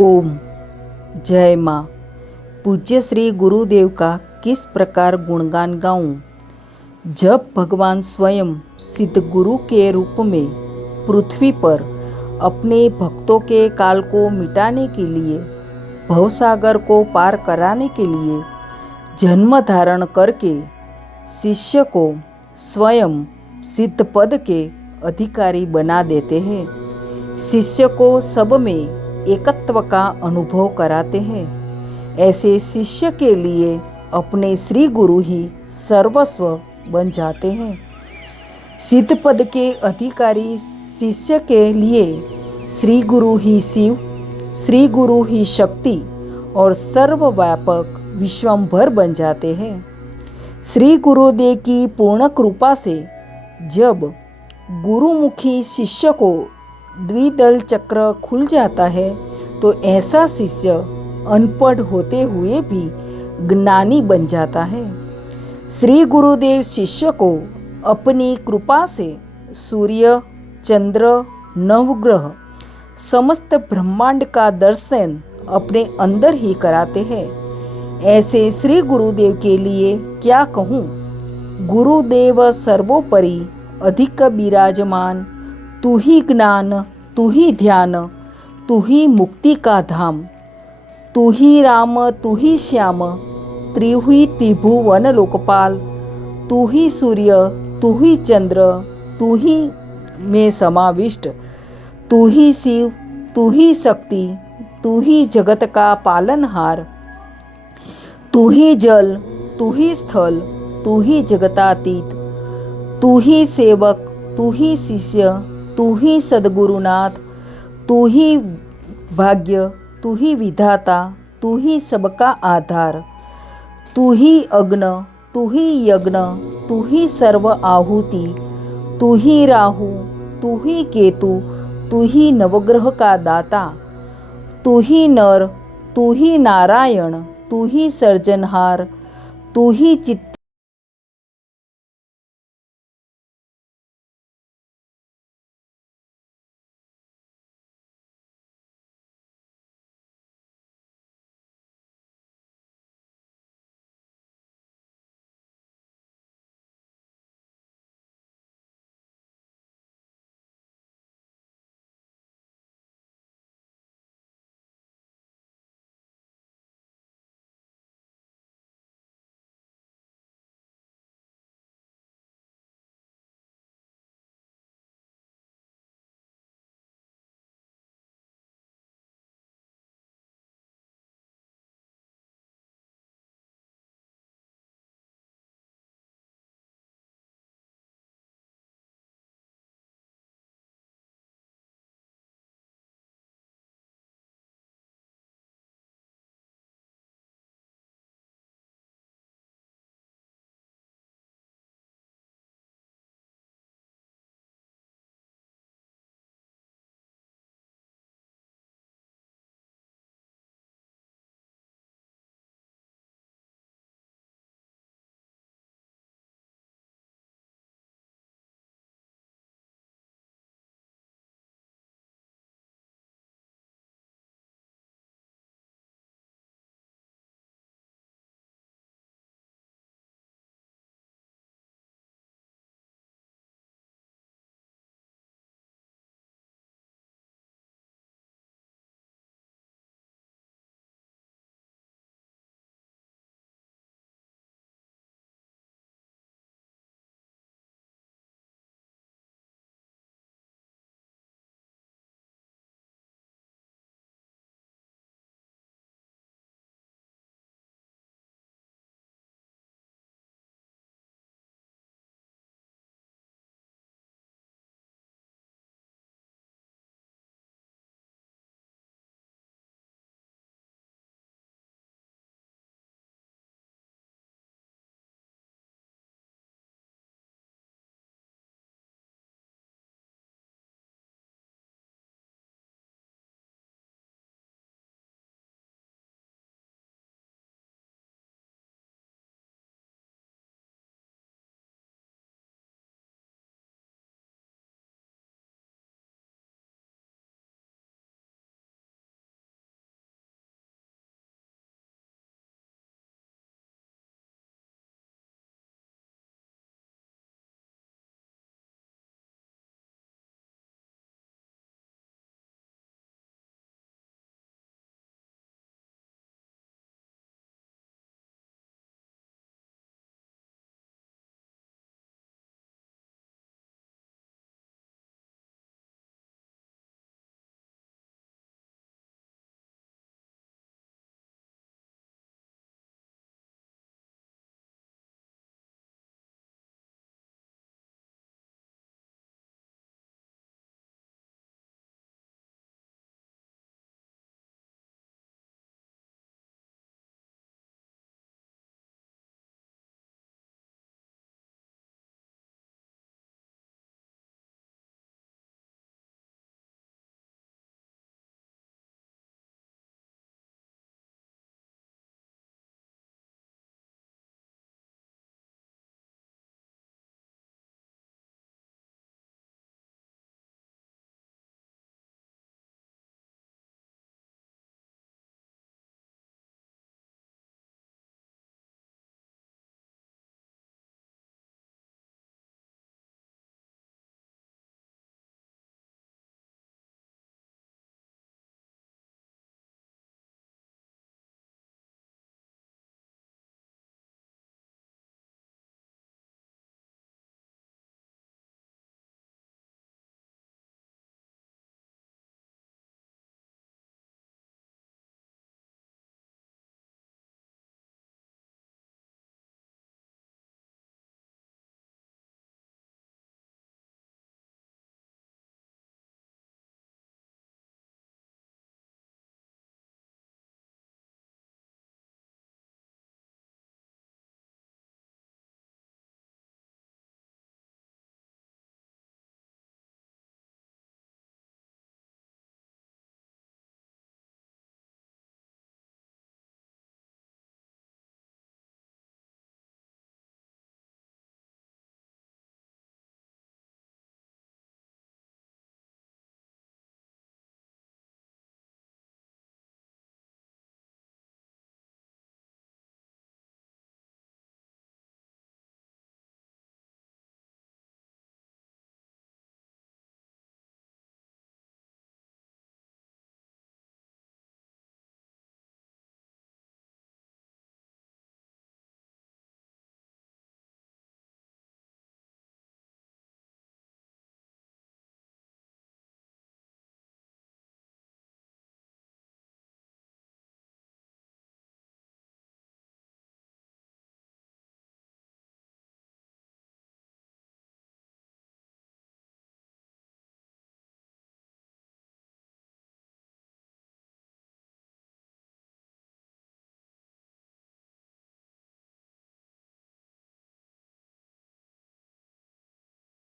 ओम जय माँ। पूज्य श्री गुरुदेव का किस प्रकार गुणगान गाऊं? जब भगवान स्वयं सिद्ध गुरु के रूप में पृथ्वी पर अपने भक्तों के काल को मिटाने के लिए, भवसागर को पार कराने के लिए जन्म धारण करके शिष्य को स्वयं सिद्ध पद के अधिकारी बना देते हैं, शिष्य को सब में एकत्व का अनुभव कराते हैं, ऐसे शिष्य के लिए अपने श्री गुरु ही सर्वस्व बन जाते हैं। सिद्ध पद के अधिकारी शिष्य के लिए श्री गुरु ही शिव, श्री गुरु ही शक्ति और सर्वव्यापक विश्वंभर बन जाते हैं। श्री गुरुदेव की पूर्ण कृपा से जब गुरुमुखी शिष्य को द्विदल चक्र खुल जाता है तो ऐसा शिष्य अनपढ़ होते हुए भी ज्ञानी बन जाता है। श्री गुरुदेव शिष्य को अपनी कृपा से सूर्य, चंद्र, नवग्रह, समस्त ब्रह्मांड का दर्शन अपने अंदर ही कराते हैं। ऐसे श्री गुरुदेव के लिए क्या कहूँ। गुरुदेव सर्वोपरि अधिक विराजमान, तू ही ज्ञान, तू ही ध्यान, तू ही मुक्ति का धाम, तू ही राम, तू ही श्याम, त्रिहुई त्रिभुवन लोकपाल, तू ही सूर्य, तू ही चंद्र, तू ही में समाविष्ट, तू ही शिव, तू ही शक्ति, तू ही जगत का पालनहार, तू ही जल, तू ही स्थल, तू ही जगतातीत, तू ही सेवक, तू ही शिष्य, तू ही सद्गुरुनाथ, तू ही भाग्य, तू ही विधाता, तू ही सबका आधार, तू ही अग्न, तू ही यज्ञ, तू ही सर्व आहुति, तू ही राहु, तू ही केतु, तू ही नवग्रह का दाता, तू ही नर, तू ही नारायण, तू ही सर्जनहार, तू ही चित्त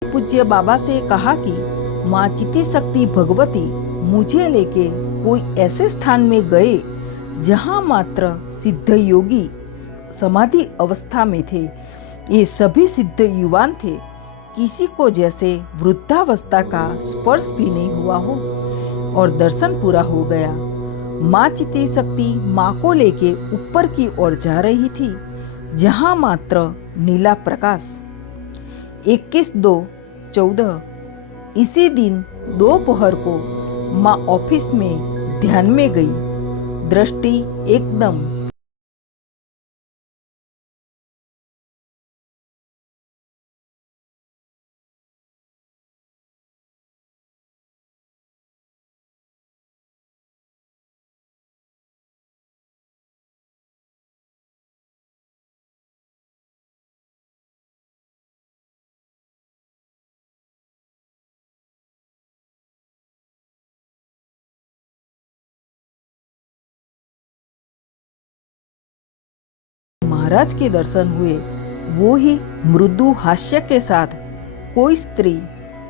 पूज्य बाबा से कहा कि माँ चिति शक्ति भगवती मुझे लेके कोई ऐसे स्थान में गए जहाँ मात्र सिद्ध योगी समाधि अवस्था में थे। ये सभी सिद्ध युवान थे, किसी को जैसे वृद्धावस्था का स्पर्श भी नहीं हुआ हो, और दर्शन पूरा हो गया। माँ चिति शक्ति माँ को लेके ऊपर की ओर जा रही थी, जहाँ मात्र नीला प्रकाश। 21/2/14 इसी दिन दोपहर को माँ ऑफिस में ध्यान में गई। दृष्टि एकदम महाराज के दर्शन हुए। वो ही मृदु हास्य के साथ कोई स्त्री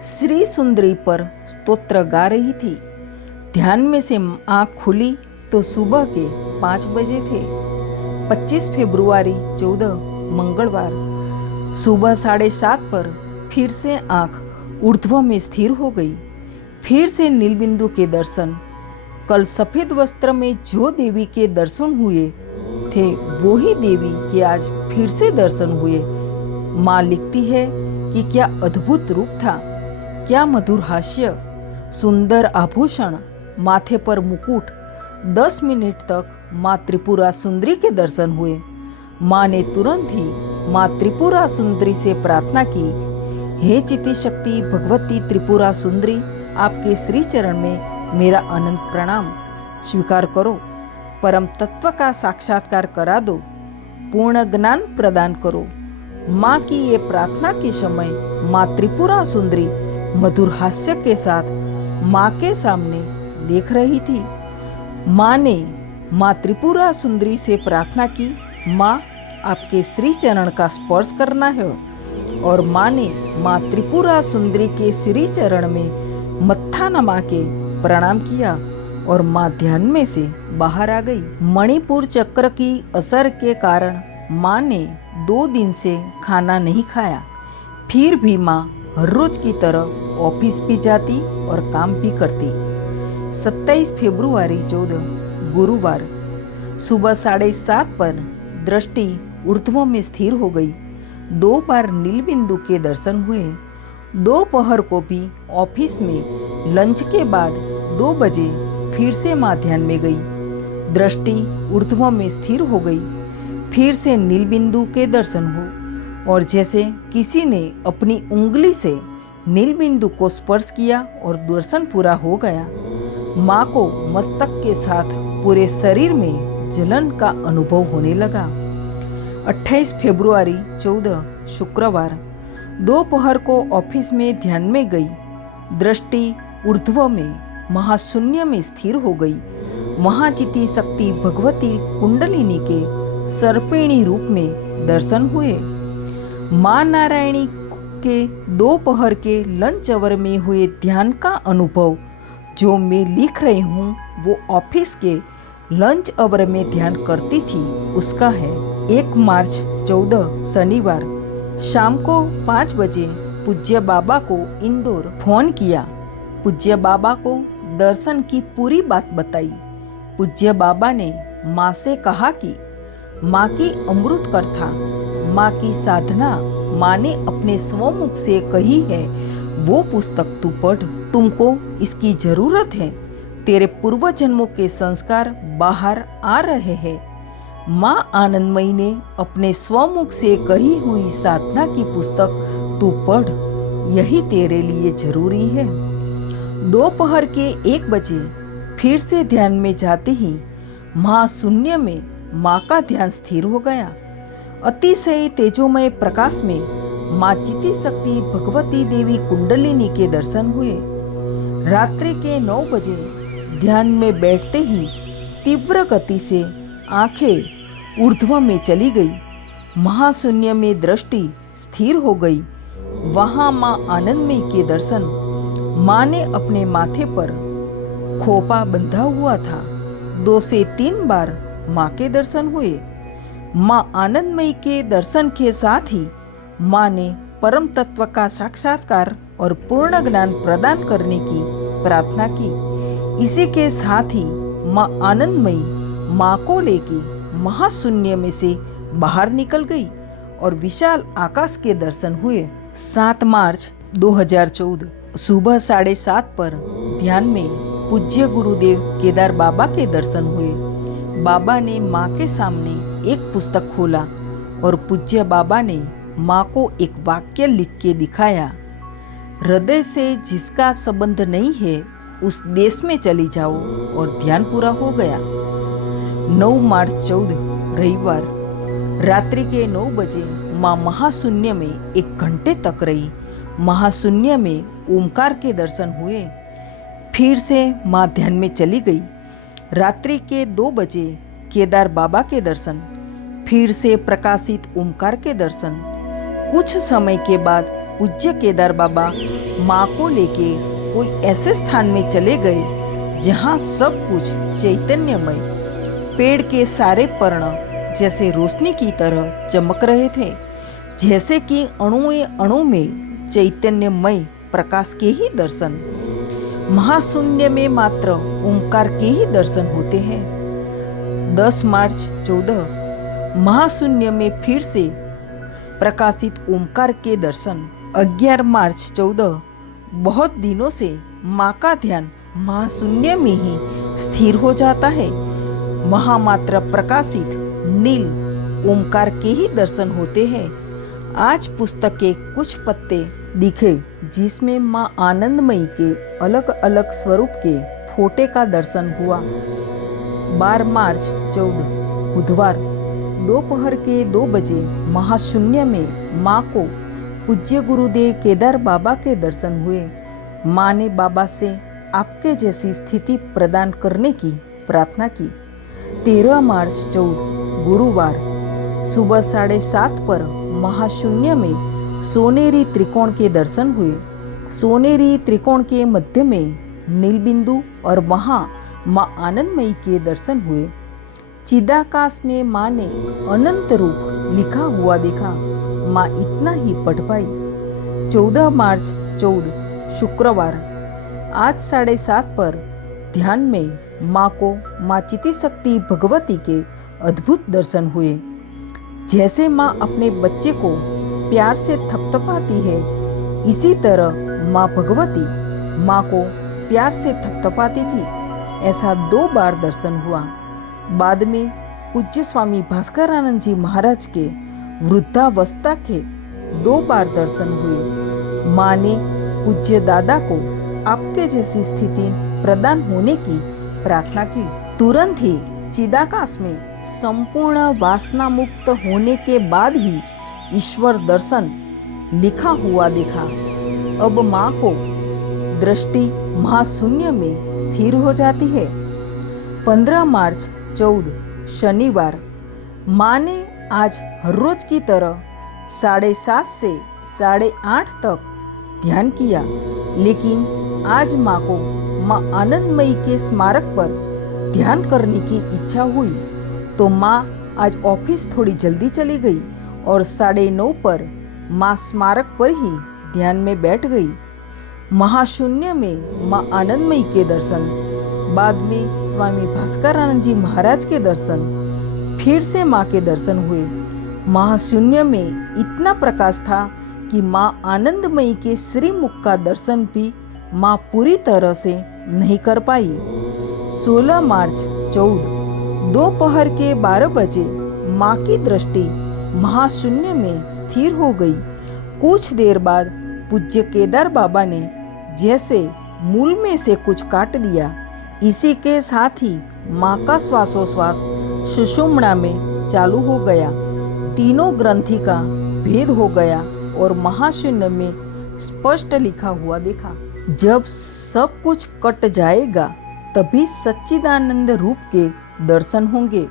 श्री सुंदरी पर स्तोत्र गा रही थी। ध्यान में से आंख खुली तो सुबह के 5 बजे थे। 25 फरवरी 14 मंगलवार सुबह 7:30 पर फिर से आंख ऊर्ध्व में स्थिर हो गई। फिर से नीलबिंदु के दर्शन। कल सफेद वस्त्र में जो देवी के दर्शन हुए थे, वो ही देवी के आज फिर से दर्शन हुए। माँ लिखती है कि क्या अद्भुत रूप था, क्या मधुर हास्य, सुंदर आभूषण, माथे पर मुकुट। 10 मिनट तक माँ त्रिपुरा सुंदरी के दर्शन हुए। माँ ने तुरंत ही माँ त्रिपुरा सुंदरी से प्रार्थना की, हे चिति शक्ति भगवती त्रिपुरा सुंदरी, आपके श्री चरण में मेरा अनंत प्रणाम। स्वीकार करो, परम तत्व का साक्षात्कार करा दो, पूर्ण ज्ञान प्रदान करो। माँ की ये प्रार्थना के समय माँ त्रिपुरा सुंदरी मधुर हास्य के साथ माँ के सामने देख रही थी। माँ ने माँ त्रिपुरा सुंदरी से प्रार्थना की, माँ आपके श्री चरण का स्पर्श करना है। और माँ ने माँ त्रिपुरा सुंदरी के श्री चरण में मत्था नमा के प्रणाम किया और माँ ध्यान में से बाहर आ गई। मणिपुर चक्र की असर के कारण माँ ने 2 दिन से खाना नहीं खाया। फिर भी माँ हर रोज की तरह ऑफिस भी जाती और काम भी करती। 27 फरवरी 14 गुरुवार सुबह 7:30 पर दृष्टि ऊर्ध्व में स्थिर हो गई। 2 बार नीलबिंदु के दर्शन हुए। दोपहर को भी ऑफिस में लंच के बाद 2 बजे फिर से माँ ध्यान में गई। दृष्टि ऊर्ध्व में स्थिर हो गई। फिर से नीलबिंदु के दर्शन हो और जैसे किसी ने अपनी उंगली से नीलबिंदु को स्पर्श किया और दर्शन पूरा हो गया। माँ को मस्तक के साथ पूरे शरीर में जलन का अनुभव होने लगा। 28 फरवरी 14 शुक्रवार दोपहर को ऑफिस में ध्यान में गई। दृष्टि ऊर्ध्व में महाशून्य में स्थिर हो गई। महाचिति शक्ति भगवती कुंडलिनी के सर्पिणी रूप में दर्शन हुए। माँ नारायणी के दोपहर के लंच आवर में हुए ध्यान का अनुभव जो मैं लिख रही हूँ वो ऑफिस के लंच आवर में ध्यान करती थी उसका है। 1 मार्च 14 शनिवार शाम को 5 बजे पूज्य बाबा को इंदौर फोन किया। पूज्य बाबा को दर्शन की पूरी बात बताई। पूज्य बाबा ने माँ से कहा कि माँ की अमृत कथा, माँ की साधना माँ ने अपने स्वमुख से कही है, वो पुस्तक तू पढ़, तुमको इसकी जरूरत है। तेरे पूर्व जन्मों के संस्कार बाहर आ रहे हैं। माँ आनंदमयी ने अपने स्वमुख से कही हुई साधना की पुस्तक तू पढ़, यही तेरे लिए जरूरी है। दोपहर के 1 बजे फिर से ध्यान में जाते ही महाशून्य में माँ का ध्यान स्थिर हो गया। अतिशय तेजोमय प्रकाश में माँ चिति शक्ति भगवती देवी कुंडलिनी के दर्शन हुए। रात्रि के 9 बजे ध्यान में बैठते ही तीव्र गति से आंखें ऊर्ध्व में चली गई। महाशून्य में दृष्टि स्थिर हो गई। वहां माँ आनंदमयी के दर्शन। माँ ने अपने माथे पर खोपा बंधा हुआ था। 2 से 3 बार माँ के दर्शन हुए। माँ आनंदमयी के दर्शन के साथ ही माँ ने परम तत्व का साक्षात्कार और पूर्ण ज्ञान प्रदान करने की प्रार्थना की। इसी के साथ ही माँ आनंदमयी माँ को लेके महाशून्य में से बाहर निकल गई और विशाल आकाश के दर्शन हुए। 7 मार्च 2014 सुबह 7:30 पर ध्यान में पूज्य गुरुदेव केदार बाबा के दर्शन हुए। बाबा ने माँ के सामने एक पुस्तक खोला और पूज्य बाबा ने माँ को एक वाक्य लिख के दिखाया, हृदय से जिसका संबंध नहीं है उस देश में चली जाओ, और ध्यान पूरा हो गया। 9 मार्च 14 रविवार रात्रि के 9 बजे माँ महाशून्य में 1 घंटे तक रही। महाशून्य में ओमकार के दर्शन हुए। फिर से माँ ध्यान में चली गई। रात्रि के 2 बजे केदार बाबा के दर्शन, फिर से प्रकाशित ओमकार के दर्शन। कुछ समय के बाद पूज्य केदार बाबा माँ को लेके कोई ऐसे स्थान में चले गए जहाँ सब कुछ चैतन्यमय, पेड़ के सारे पर्ण जैसे रोशनी की तरह चमक रहे थे, जैसे कि अणुए अणु में चैतन्यमय प्रकाश के ही दर्शन। महाशून्य में मात्र ओंकार के ही दर्शन होते हैं। 10 मार्च 14 महाशून्य में फिर से प्रकाशित ओंकार के दर्शन। 11 मार्च 14 बहुत दिनों से माँ का ध्यान महाशून्य में ही स्थिर हो जाता है। वहाँ मात्र प्रकाशित नील ओंकार के ही दर्शन होते हैं। आज पुस्तक के कुछ पत्ते दिखे जिसमें माँ आनंदमयी के अलग अलग स्वरूप के फोटे का दर्शन हुआ। 12 मार्च 14 बुधवार दोपहर के 2 बजे महाशून्य में माँ को पूज्य गुरुदेव केदार बाबा के दर्शन हुए। माँ ने बाबा से आपके जैसी स्थिति प्रदान करने की प्रार्थना की। 13 मार्च 14 गुरुवार सुबह 7:30 पर महाशून्य में सोनेरी त्रिकोण के दर्शन हुए। सोनेरी त्रिकोण के मध्य में नील बिंदु और वहाँ माँ आनंदमयी के दर्शन हुए। चिदाकाश में माँ ने अनंत रूप लिखा हुआ देखा। माँ इतना ही पढ़ पाई। 14 मार्च 14 शुक्रवार आज 7:30 पर ध्यान में माँ को माँ चिति शक्ति भगवती के अद्भुत दर्शन हुए। जैसे माँ अपने बच्चे को प्यार से थपथपाती है, इसी तरह माँ भगवती माँ को प्यार से थपथपाती थी। ऐसा 2 बार दर्शन हुआ। बाद में पूज्य स्वामी भास्करानंद जी महाराज के वृद्धावस्था के 2 बार दर्शन हुए। माँ ने पूज्य दादा को आपके जैसी स्थिति प्रदान होने की प्रार्थना की। तुरंत ही चिदाकाश में संपूर्ण वासना मुक्त होने के बाद ही ईश्वर दर्शन लिखा हुआ देखा। अब माँ को दृष्टि महाशून्य में स्थिर हो जाती है। 15 मार्च 14 शनिवार माँ ने आज हर रोज की तरह 7:30 से 8:30 तक ध्यान किया, लेकिन आज माँ को माँ आनंदमयी के स्मारक पर ध्यान करने की इच्छा हुई, तो माँ आज ऑफिस थोड़ी जल्दी चली गई और 9:30 पर माँ स्मारक पर ही ध्यान में बैठ गई। महाशून्य में माँ आनंदमयी के दर्शन, बाद में स्वामी भास्करानंद जी महाराज के दर्शन, फिर से माँ के दर्शन हुए। महाशून्य में इतना प्रकाश था कि माँ आनंदमयी के श्रीमुख का दर्शन भी माँ पूरी तरह से नहीं कर पाई। 16 मार्च 14 दोपहर के 12 बजे माँ की दृष्टि महाशून्य में स्थिर हो गई। कुछ देर बाद पूज्य केदार बाबा ने जैसे मूल में से कुछ काट दिया। इसी के साथ ही माँ का श्वासोश्वास सुषुम्ना में चालू हो गया। तीनों ग्रंथि का भेद हो गया और महाशून्य में स्पष्ट लिखा हुआ देखा। जब सब कुछ कट जाएगा तभी सच्चिदानंद रूप के दर्शन होंगे।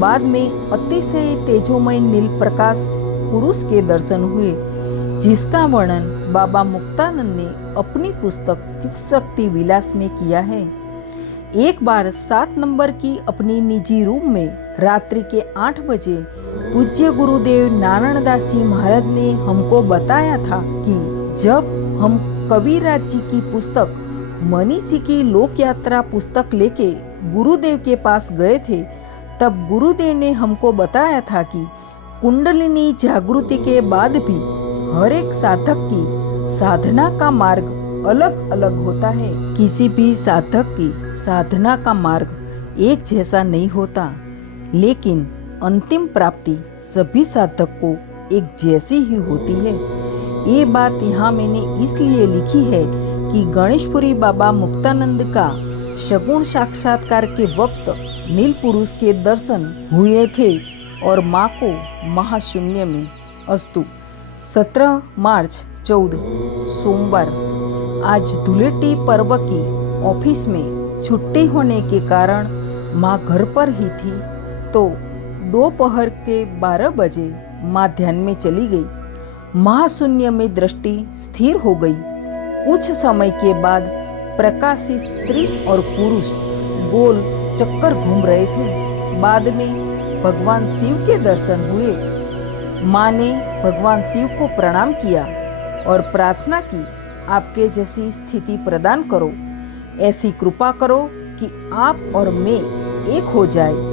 बाद में अतिशय तेजोमय नील प्रकाश पुरुष के दर्शन हुए। जिसका वर्णन बाबा मुक्तानंद ने अपनी पुस्तक चित्त शक्ति विलास में किया है। एक बार 7 नंबर की अपनी निजी रूम में रात्रि के 8 बजे पूज्य गुरुदेव नारायण दास जी महाराज ने हमको बताया था कि जब हम कबीरदास जी की पुस्तक मनीषी की लोक यात्रा पुस्तक लेके गुरुदेव के पास गए थे, तब गुरुदेव ने हमको बताया था कि कुंडलिनी जागृति के बाद भी हर एक साधक की साधना का मार्ग अलग अलग होता है। किसी भी साधक की साधना का मार्ग एक जैसा नहीं होता, लेकिन अंतिम प्राप्ति सभी साधक को एक जैसी ही होती है। ये बात यहाँ मैंने इसलिए लिखी है कि गणेशपुरी बाबा मुक्तानंद का सगुण साक्षात्कार के वक्त नील पुरुष के दर्शन हुए थे और माँ को महाशून्य में। अस्तु 17 मार्च 14 सोमवार। आज धुलेटी पर्व की ऑफिस में छुट्टी होने के कारण माँ घर पर ही थी, तो दोपहर के 12 बजे माँ ध्यान में चली गई। महाशून्य में दृष्टि स्थिर हो गई। कुछ समय के बाद प्रकाशित स्त्री और पुरुष गोल चक्कर घूम रहे थे। बाद में भगवान शिव के दर्शन हुए। माँ ने भगवान शिव को प्रणाम किया और प्रार्थना की, आपके जैसी स्थिति प्रदान करो, ऐसी कृपा करो कि आप और मैं एक हो जाए।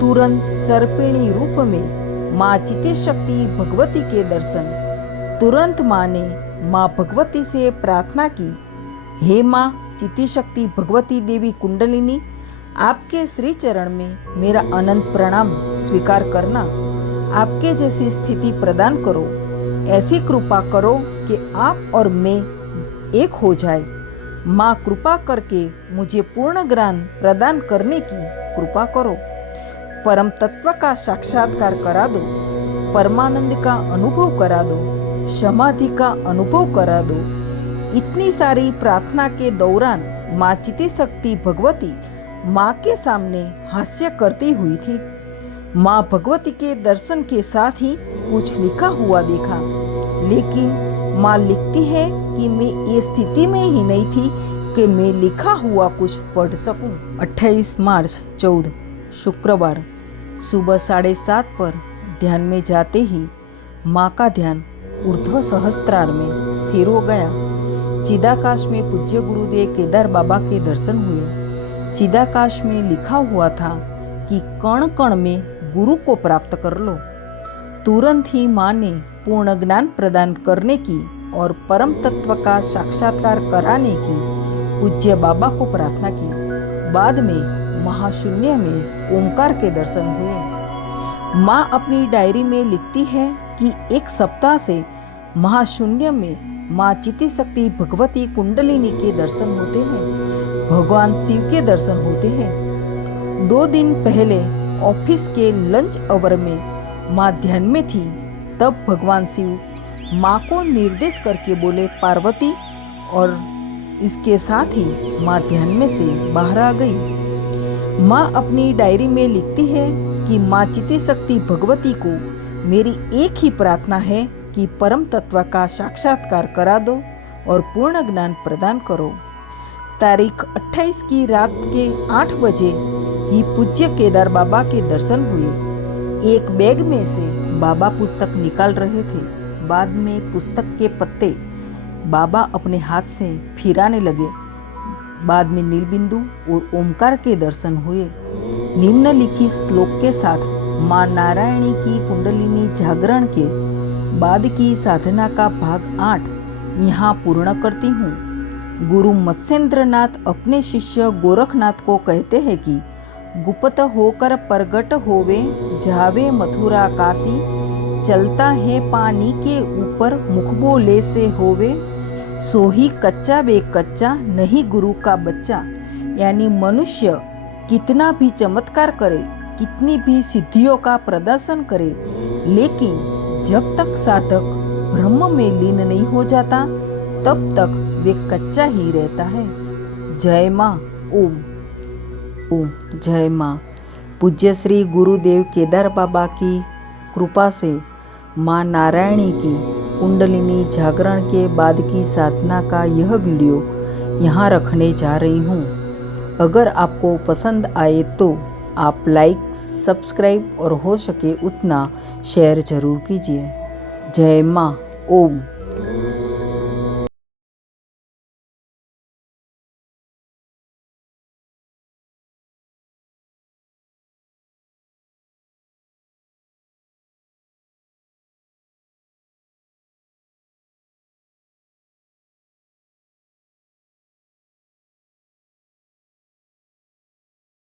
तुरंत सर्पिणी रूप में माँ चित्त शक्ति भगवती के दर्शन। तुरंत माँ ने माँ भगवती से प्रार्थना की, हे माँ चित्त शक्ति भगवती देवी कुंडलिनी, आपके श्री चरण में मेरा अनंत प्रणाम स्वीकार करना। आपके जैसी स्थिति प्रदान करो, ऐसी कृपा करो कि आप और मैं एक हो जाए। माँ कृपा करके मुझे पूर्ण ज्ञान प्रदान करने की कृपा करो। परम तत्व का साक्षात्कार करा दो, परमानंद का अनुभव करा दो, समाधि का अनुभव करा दो। इतनी सारी प्रार्थना के दौरान माँ चित्त शक्ति भगवती माँ के सामने हास्य करती हुई थी। माँ भगवती के दर्शन के साथ ही कुछ लिखा हुआ देखा, लेकिन माँ लिखती है कि मैं ये स्थिति में ही नहीं थी कि मैं लिखा हुआ कुछ पढ़ सकूं। 28 मार्च 14 शुक्रवार। सुबह 7:30 पर ध्यान में जाते ही माँ का ध्यान ऊर्ध्व सहस्त्रार में स्थिर हो गया। चिदाकाश में पूज्य गुरुदेव केदार बाबा के दर्शन हुए। चिदाकाश में लिखा हुआ था कि कण कण में गुरु को प्राप्त कर लो। तुरंत ही माँ ने पूर्ण ज्ञान प्रदान करने की और परम तत्व का साक्षात्कार कराने की पूज्य बाबा को प्रार्थना की। बाद में महाशून्य में ओंकार के दर्शन हुए। माँ अपनी डायरी में लिखती है कि एक सप्ताह से महाशून्य में माँ चित्त शक्ति भगवती कुंडलिनी के दर्शन होते हैं, भगवान शिव के दर्शन होते हैं। 2 दिन पहले ऑफिस के लंच आवर में माँ ध्यान में थी, तब भगवान शिव माँ को निर्देश करके बोले पार्वती, और इसके साथ ही माँ ध्यान में से बाहर आ गई। माँ अपनी डायरी में लिखती है कि माँ चित्त शक्ति भगवती को मेरी एक ही प्रार्थना है कि परम तत्व का साक्षात्कार करा दो और पूर्ण ज्ञान प्रदान करो। तारीख 28 की रात के 8 बजे ही पूज्य केदार बाबा के दर्शन हुए। एक बैग में से बाबा पुस्तक निकाल रहे थे। बाद में पुस्तक के पत्ते बाबा अपने हाथ से फिराने लगे। बाद में नीलबिंदु और ओमकार के दर्शन हुए। निम्नलिखित श्लोक के साथ माँ नारायणी की कुंडलिनी जागरण के बाद की साधना का भाग 8 यहाँ पूर्ण करती हूँ। गुरु मत्स्येंद्रनाथ अपने शिष्य गोरखनाथ को कहते हैं कि गुप्त होकर प्रगट होवे, जावे मथुरा काशी, चलता है पानी के ऊपर, मुख बोले से होवे, सोही कच्चा बे कच्चा, नहीं गुरु का बच्चा। यानी मनुष्य कितना भी चमत्कार करे, कितनी भी सिद्धियों का प्रदर्शन करे, लेकिन जब तक साधक ब्रह्म में लीन नहीं हो जाता, तब तक वे कच्चा ही रहता है। जय माँ। ओम ओम। जय माँ। पूज्य श्री गुरुदेव केदार बाबा की कृपा से माँ नारायणी की कुंडलिनी जागरण के बाद की साधना का यह वीडियो यहाँ रखने जा रही हूँ। अगर आपको पसंद आए तो आप लाइक, सब्सक्राइब और हो सके उतना शेयर ज़रूर कीजिए। जय माँ। ओम।